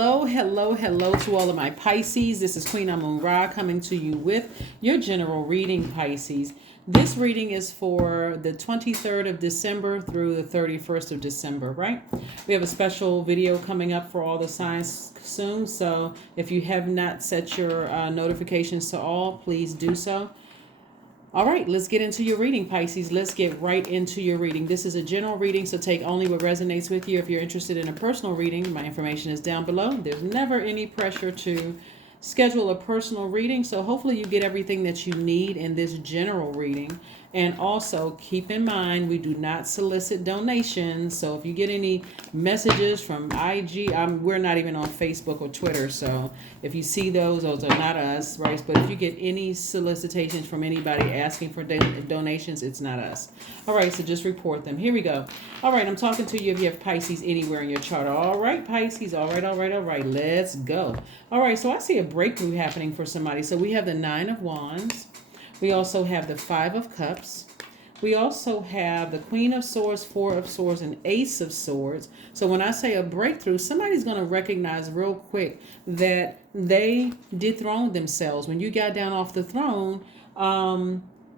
Hello, hello, hello to all of my Pisces. This is Queen Amun Ra coming to you with your general reading, Pisces. This reading is for the 23rd of December through the 31st of December, right? We have a special video coming up for all the signs soon. So if you have not set your notifications to all, please do so. All right, let's get into your reading, Pisces. Let's get right into your reading. This is a general reading, so take only what resonates with you. If you're interested in a personal reading, my information is down below. There's never any pressure to schedule a personal reading, so hopefully you get everything that you need in this general reading. And also keep in mind, we do not solicit donations. So if you get any messages from IG, we're not even on Facebook or Twitter. So if you see those are not us, right? But if you get any solicitations from anybody asking for donations, it's not us. All right, so just report them. Here we go. All right, I'm talking to you if you have Pisces anywhere in your chart. All right, Pisces. All right. Let's go. All right, so I see a breakthrough happening for somebody. So we have the Nine of Wands. We also have the Five of Cups. We also have the Queen of Swords, Four of Swords, and Ace of Swords. So when I say a breakthrough, somebody's going to recognize real quick that they dethroned themselves. When you got down off the throne,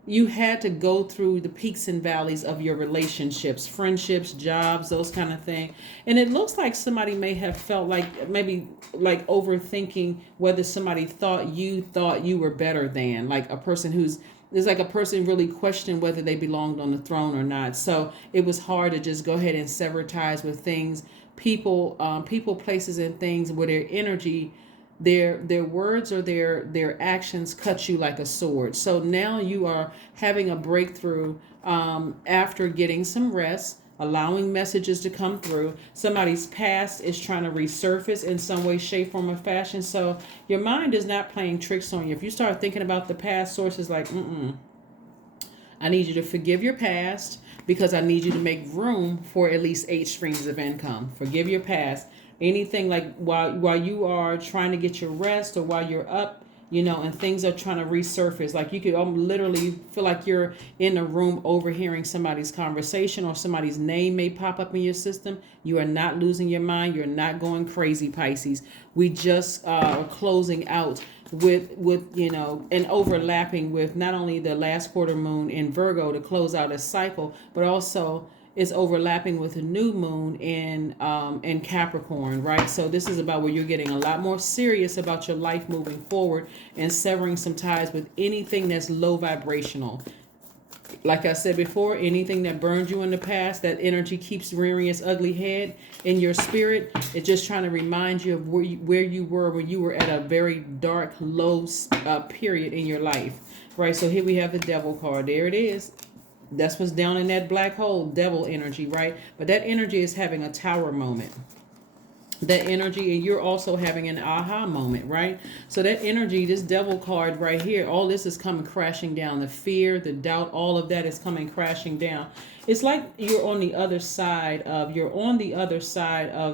you had to go through the peaks and valleys of your relationships, friendships, jobs, those kind of things. And it looks like somebody may have felt like maybe like overthinking whether somebody thought you were better than, like a person who's there's like a person really questioned whether they belonged on the throne or not. So it was hard to just go ahead and sever ties with things, people, places, and things where their energy, their words or their actions cut you like a sword. So now you are having a breakthrough after getting some rest, allowing messages to come through. Somebody's past is trying to resurface in some way, shape, form, or fashion. So your mind is not playing tricks on you. If you start thinking about the past, sources like, I need you to forgive your past because I need you to make room for at least 8 streams of income. Forgive your past. Anything like while you are trying to get your rest or while you're up, and things are trying to resurface. Like you could literally feel like you're in a room overhearing somebody's conversation or somebody's name may pop up in your system. You are not losing your mind. You're not going crazy, Pisces. We just are closing out with and overlapping with not only the last quarter moon in Virgo to close out a cycle, but also is overlapping with a new moon in Capricorn, right? So this is about where you're getting a lot more serious about your life moving forward and severing some ties with anything that's low vibrational. Like I said before, anything that burned you in the past, that energy keeps rearing its ugly head in your spirit. It's just trying to remind you of where you were when you were at a very dark, low period in your life, right? So here we have the Devil card. There it is. That's what's down in that black hole, devil energy, right? But that energy is having a tower moment. That energy, and you're also having an aha moment, right? So that energy, this devil card right here, all this is coming crashing down. The fear, the doubt, all of that is coming crashing down. It's like you're on the other side of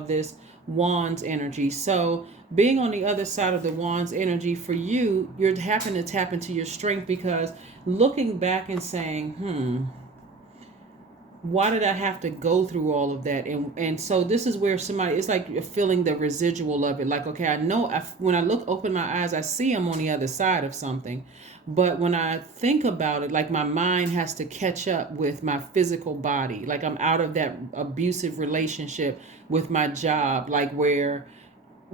this Wands energy. So being on the other side of the Wands energy for you, you're having to tap into your strength because looking back and saying, why did I have to go through all of that? And so this is where somebody, it's like you're feeling the residual of it. Like, okay, I know when I open my eyes, I see I'm on the other side of something. But when I think about it, like my mind has to catch up with my physical body. Like I'm out of that abusive relationship with my job, like where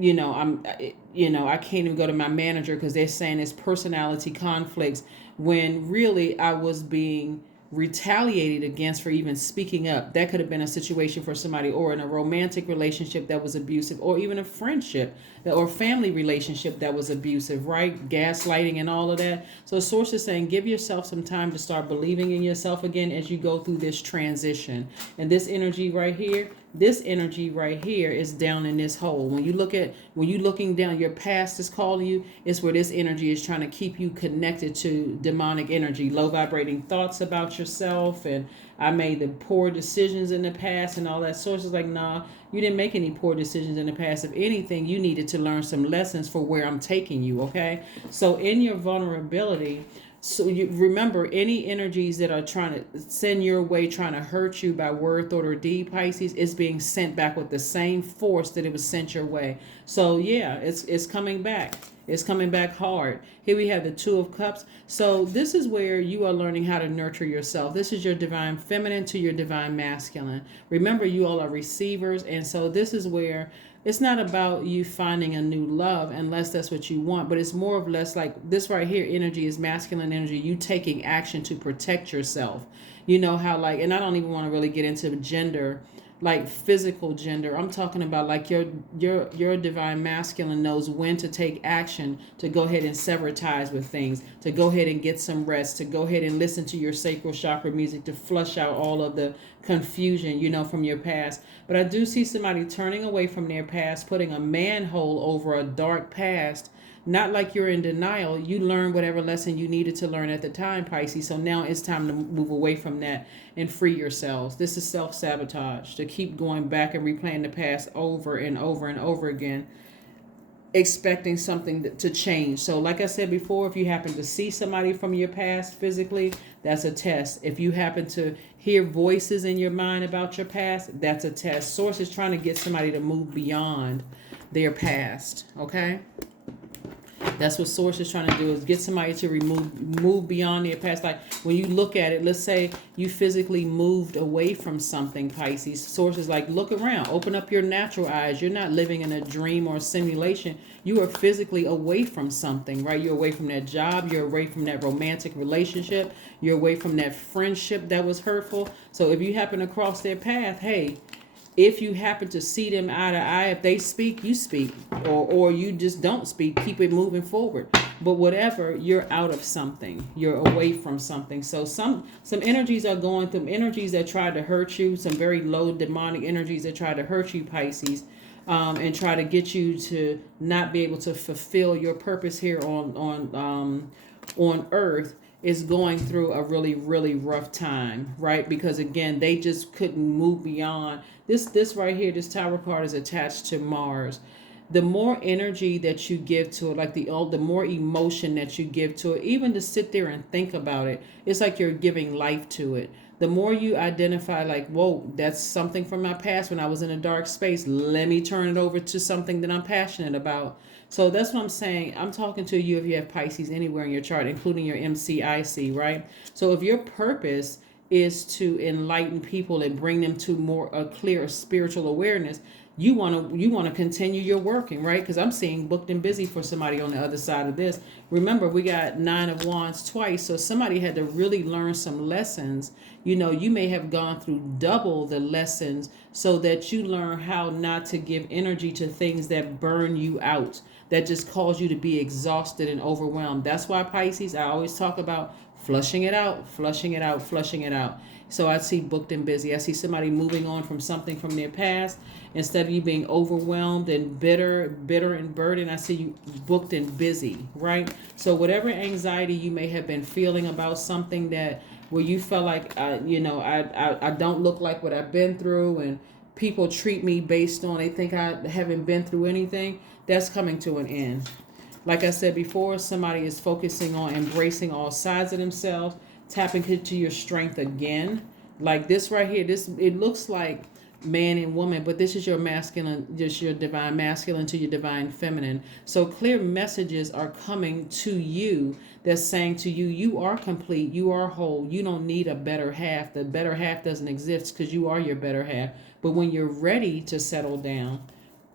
I can't even go to my manager because they're saying it's personality conflicts when really I was being retaliated against for even speaking up. That could have been a situation for somebody, or in a romantic relationship that was abusive, or even a friendship or family relationship that was abusive, right? Gaslighting and all of that. So source is saying give yourself some time to start believing in yourself again as you go through this transition. And this energy right here is down in this hole. When you're looking down, your past is calling you. It's where this energy is trying to keep you connected to demonic energy, low vibrating thoughts about yourself. And I made the poor decisions in the past and all that. Source is like, nah, you didn't make any poor decisions in the past. If anything, you needed to learn some lessons for where I'm taking you. Okay. So in your vulnerability, So you remember, any energies that are trying to send your way, trying to hurt you by word, thought, or deed, Pisces, is being sent back with the same force that it was sent your way. So yeah, it's coming back. It's coming back hard. Here we have the Two of Cups. So this is where you are learning how to nurture yourself. This is your divine feminine to your divine masculine. Remember, you all are receivers, and so this is where it's not about you finding a new love unless that's what you want, but it's more or less like this right here. Energy is masculine energy. You taking action to protect yourself. You know how, like, and I don't even want to really get into gender, like physical gender. I'm talking about like your divine masculine knows when to take action, to go ahead and sever ties with things, to go ahead and get some rest, to go ahead and listen to your sacral chakra music, to flush out all of the confusion, from your past. But I do see somebody turning away from their past, putting a manhole over a dark past. Not like you're in denial. You learned whatever lesson you needed to learn at the time, Pisces. So now it's time to move away from that and free yourselves. This is self-sabotage, to keep going back and replaying the past over and over and over again, expecting something to change. So like I said before, if you happen to see somebody from your past physically, that's a test. If you happen to hear voices in your mind about your past, that's a test. Source is trying to get somebody to move beyond their past, okay? That's what Source is trying to do, is get somebody to move beyond their past. Like when you look at it, let's say you physically moved away from something, Pisces. Source is like, look around, open up your natural eyes. You're not living in a dream or a simulation. You are physically away from something, right? You're away from that job. You're away from that romantic relationship. You're away from that friendship that was hurtful. So if you happen to cross their path, hey, if you happen to see them eye to eye, if they speak, you speak, or you just don't speak, keep it moving forward. But whatever, you're out of something, you're away from something. So some energies are going through, energies that tried to hurt you, some very low demonic energies that tried to hurt you, Pisces, and try to get you to not be able to fulfill your purpose here on Earth, is going through a really, really rough time, right? Because again, they just couldn't move beyond this right here. This Tower card is attached to Mars. The more energy that you give to it, like the more emotion that you give to it, even to sit there and think about it, it's like you're giving life to it. The more you identify, like, whoa, that's something from my past when I was in a dark space. Let me turn it over to something that I'm passionate about. So that's what I'm saying. I'm talking to you if you have Pisces anywhere in your chart, including your MCIC, right? So if your purpose is to enlighten people and bring them to a clear spiritual awareness, you want to continue your working, right? Because I'm seeing booked and busy for somebody on the other side of this. Remember, we got 9 of Wands twice, so somebody had to really learn some lessons. You may have gone through double the lessons so that you learn how not to give energy to things that burn you out, that just cause you to be exhausted and overwhelmed. That's why, Pisces, I always talk about flushing it out, flushing it out, flushing it out. So I see booked and busy. I see somebody moving on from something from their past. Instead of you being overwhelmed and bitter and burdened, I see you booked and busy, right? So whatever anxiety you may have been feeling about something that where you felt like, I don't look like what I've been through, and people treat me based on, they think I haven't been through anything, that's coming to an end. Like I said before, somebody is focusing on embracing all sides of themselves, tapping into your strength again. Like this right here, it looks like man and woman, but this is your masculine, just your divine masculine to your divine feminine. So clear messages are coming to you that's saying to you, you are complete, you are whole, you don't need a better half. The better half doesn't exist because you are your better half. But when you're ready to settle down,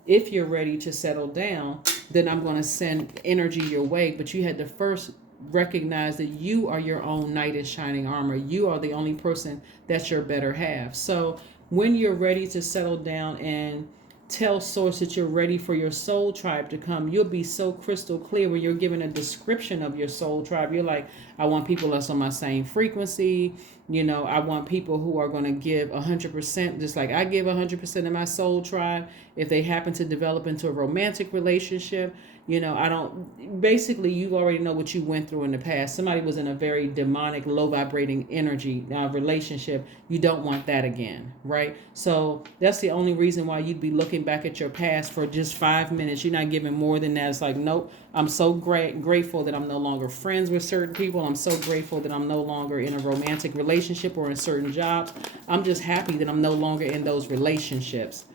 if you're ready to settle down, then I'm going to send energy your way. But you had to first recognize that you are your own knight in shining armor. You are the only person that's your better half. So when you're ready to settle down and tell Source that you're ready for your soul tribe to come, you'll be so crystal clear when you're given a description of your soul tribe. You're like, I want people that's on my same frequency. I want people who are going to give 100%, just like I give 100% of my soul tribe. If they happen to develop into a romantic relationship, I don't, basically, you already know what you went through in the past. Somebody was in a very demonic, low vibrating energy relationship. You don't want that again, right? So that's the only reason why you'd be looking back at your past for just 5 minutes. You're not giving more than that. It's like, nope, I'm so grateful that I'm no longer friends with certain people. I'm so grateful that I'm no longer in a romantic relationship or in certain jobs. I'm just happy that I'm no longer in those relationships.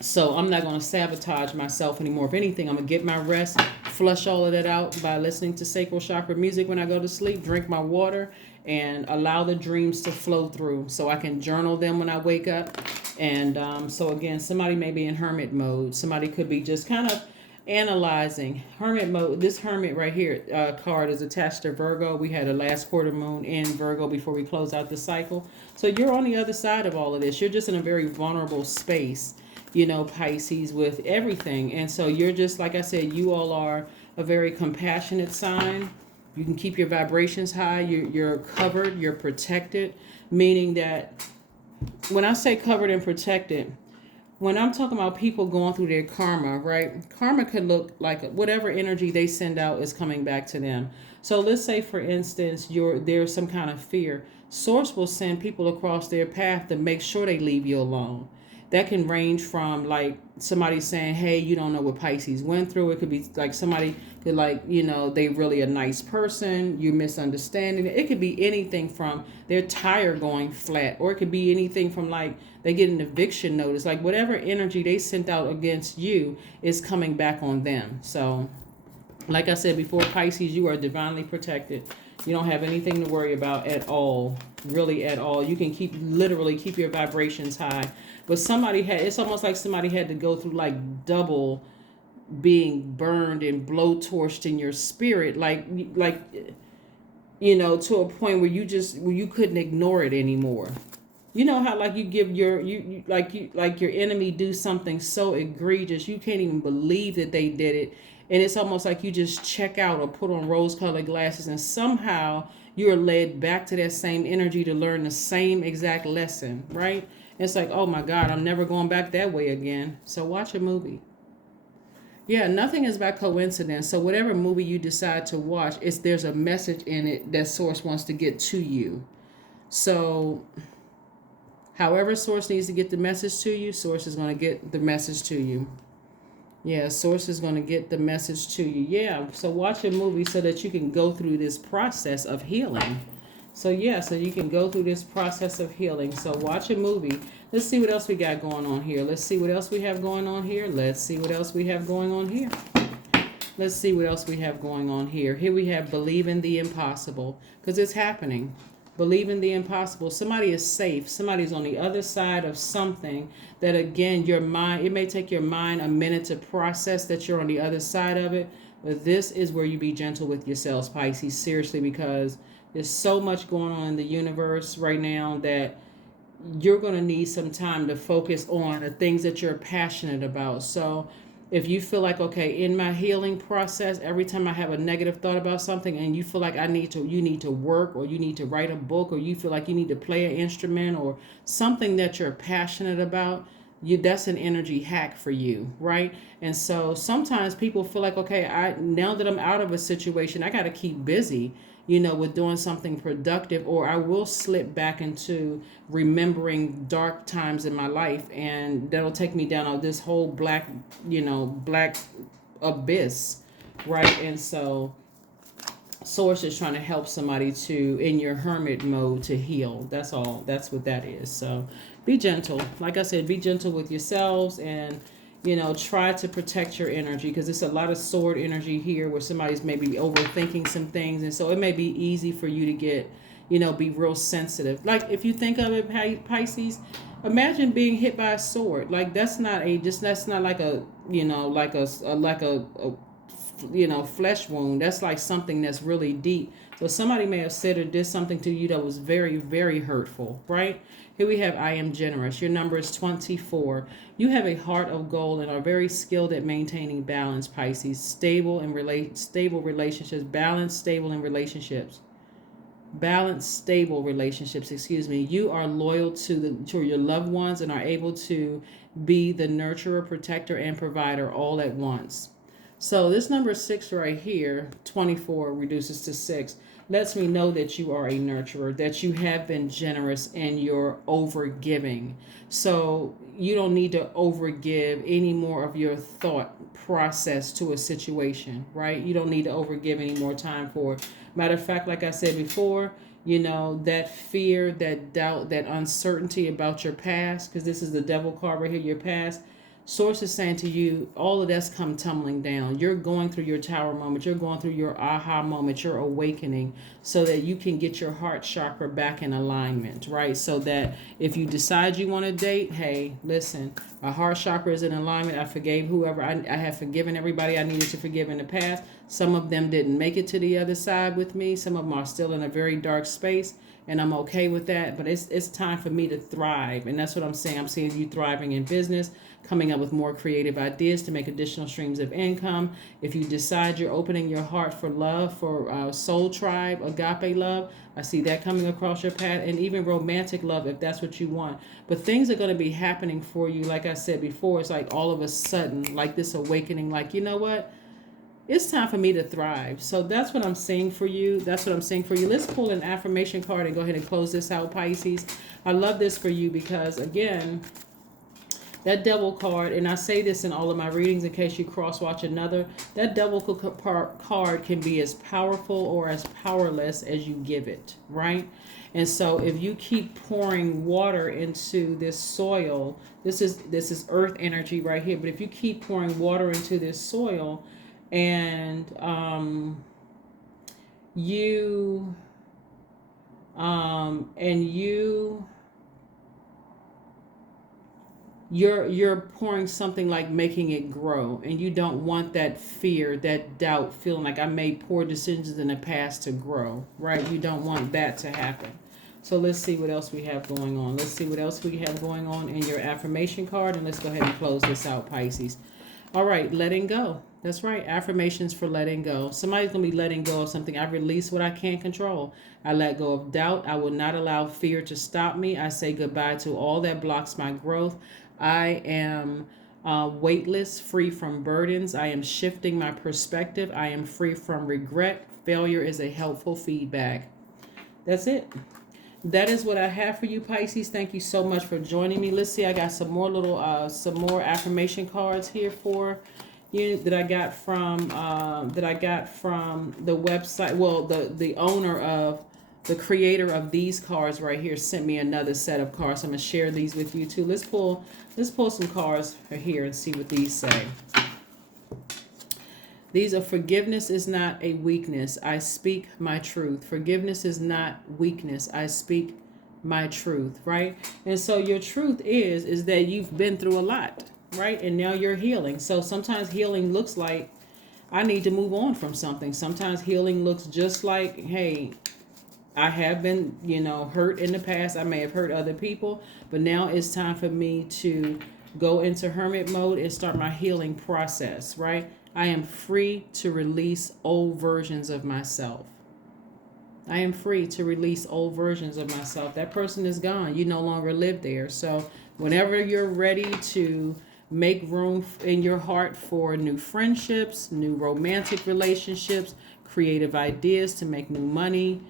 So I'm not going to sabotage myself anymore. If anything, I'm going to get my rest, flush all of that out by listening to sacral chakra music when I go to sleep, drink my water, and allow the dreams to flow through so I can journal them when I wake up. And so again, somebody may be in hermit mode. Somebody could be just kind of analyzing hermit mode. This hermit right here card is attached to Virgo. We had a last quarter moon in Virgo before we close out the cycle. So you're on the other side of all of this. You're just in a very vulnerable space, Pisces, with everything. And so you're just, like I said, you all are a very compassionate sign. You can keep your vibrations high. You're covered. You're protected, meaning that when I say covered and protected, when I'm talking about people going through their karma, right? Karma could look like whatever energy they send out is coming back to them. So let's say, for instance, there's some kind of fear. Source will send people across their path to make sure they leave you alone. That can range from like somebody saying, hey, you don't know what Pisces went through. It could be like somebody could they really a nice person. You're misunderstanding it. It could be anything from their tire going flat, or it could be anything from like they get an eviction notice. Like whatever energy they sent out against you is coming back on them. So like I said before, Pisces, you are divinely protected. You don't have anything to worry about at all, really at all. You can literally keep your vibrations high. But it's almost like somebody had to go through like double being burned and blowtorched in your spirit, to a point where you couldn't ignore it anymore. You know how like you give your your enemy do something so egregious you can't even believe that they did it, and it's almost like you just check out or put on rose-colored glasses, and somehow you're led back to that same energy to learn the same exact lesson, right? It's like, oh my God, I'm never going back that way again. So watch a movie. Yeah, nothing is by coincidence. So whatever movie you decide to watch, there's a message in it that Source wants to get to you. So however Source needs to get the message to you, Source is going to get the message to you. Yeah, Source is going to get the message to you. Yeah, so watch a movie so that you can go through this process of healing. So you can go through this process of healing. So watch a movie. Let's see what else we got going on here. Let's see what else we have going on here. Let's see what else we have going on here. Let's see what else we have going on here. Here we have believe in the impossible, because it's happening. Believe in the impossible. Somebody is safe. Somebody's on the other side of something that, again, your mind, it may take your mind a minute to process that you're on the other side of it. But this is where you be gentle with yourselves, Pisces. Seriously, because there's so much going on in the universe right now that you're going to need some time to focus on the things that you're passionate about. So if you feel like, okay, in my healing process, every time I have a negative thought about something and you feel like you need to work, or you need to write a book, or you feel like you need to play an instrument or something that you're passionate about, that's an energy hack for you, right? And so sometimes people feel like, okay, now that I'm out of a situation, I got to keep busy, with doing something productive, or I will slip back into remembering dark times in my life, and that'll take me down this whole black abyss, right? And so Source is trying to help somebody in your hermit mode to heal. That's all. That's what that is. So be gentle. Like I said, be gentle with yourselves, and try to protect your energy, because it's a lot of sword energy here where somebody's maybe overthinking some things. And so it may be easy for you to get, be real sensitive. Like if you think of it, Pisces, imagine being hit by a sword. Like that's not like a, flesh wound. That's like something that's really deep. So somebody may have said or did something to you that was very, very hurtful, right? Here we have I am generous. Your number is 24. You have a heart of gold and are very skilled at maintaining balance, Pisces. Stable relationships. Balance, stable in relationships. balanced, stable relationships, excuse me. You are loyal to your loved ones and are able to be the nurturer, protector, and provider all at once. So this number 6 right here, 24 reduces to 6, lets me know that you are a nurturer, that you have been generous in your overgiving. So you don't need to overgive any more of your thought process to a situation, right? You don't need to overgive any more time for it. Matter of fact, like I said before, that fear, that doubt, that uncertainty about your past, because this is the devil card right here, your past. Source is saying to you, all of that's come tumbling down. You're going through your tower moment. You're going through your aha moment, your awakening, so that you can get your heart chakra back in alignment, right? So that if you decide you want to date, hey, listen, my heart chakra is in alignment. I forgave whoever. I have forgiven everybody I needed to forgive in the past. Some of them didn't make it to the other side with me. Some of them are still in a very dark space, and I'm okay with that. But it's time for me to thrive, and that's what I'm saying. I'm seeing you thriving in business, coming up with more creative ideas to make additional streams of income. If you decide you're opening your heart for love, for soul tribe, agape love, I see that coming across your path, and even romantic love if that's what you want. But things are going to be happening for you. Like I said before, it's like all of a sudden, like this awakening, like, you know what? It's time for me to thrive. So that's what I'm saying for you. That's what I'm saying for you. Let's pull an affirmation card and go ahead and close this out, Pisces. I love this for you because, again, that devil card, and I say this in all of my readings in case you cross-watch another, that devil card can be as powerful or as powerless as you give it, right? And so if you keep pouring water into this soil, this is earth energy right here, but if you keep pouring water into this soil and you you're pouring something like making it grow, and you don't want that fear, that doubt, feeling like I made poor decisions in the past to grow, right? You don't want that to happen. So let's see what else we have going on. Let's see what else we have going on in your affirmation card, and let's go ahead and close this out, Pisces. All right, letting go. That's right. Affirmations for letting go. Somebody's going to be letting go of something. I release what I can't control. I let go of doubt. I will not allow fear to stop me. I say goodbye to all that blocks my growth. I am weightless, free from burdens. I am shifting my perspective. I am free from regret. Failure is a helpful feedback. That's it. That is what I have for you, Pisces. Thank you so much for joining me. Let's see, I got some more affirmation cards here for you that I got from the website. Well, the owner of the creator of these cards right here sent me another set of cards. I'm gonna share these with you too. Let's pull some cards here and see what these say. These are forgiveness is not a weakness. I speak my truth. Forgiveness is not weakness. I speak my truth, right? And so your truth is that you've been through a lot, right? And now you're healing. So sometimes healing looks like I need to move on from something. Sometimes healing looks just like, hey, I have been, hurt in the past. I may have hurt other people, but now it's time for me to go into hermit mode and start my healing process, right? I am free to release old versions of myself. I am free to release old versions of myself. That person is gone. You no longer live there. So whenever you're ready to make room in your heart for new friendships, new romantic relationships, creative ideas to make new money,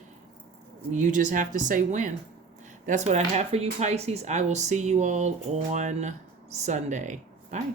you just have to say when. That's what I have for you, Pisces. I will see you all on Sunday. Bye.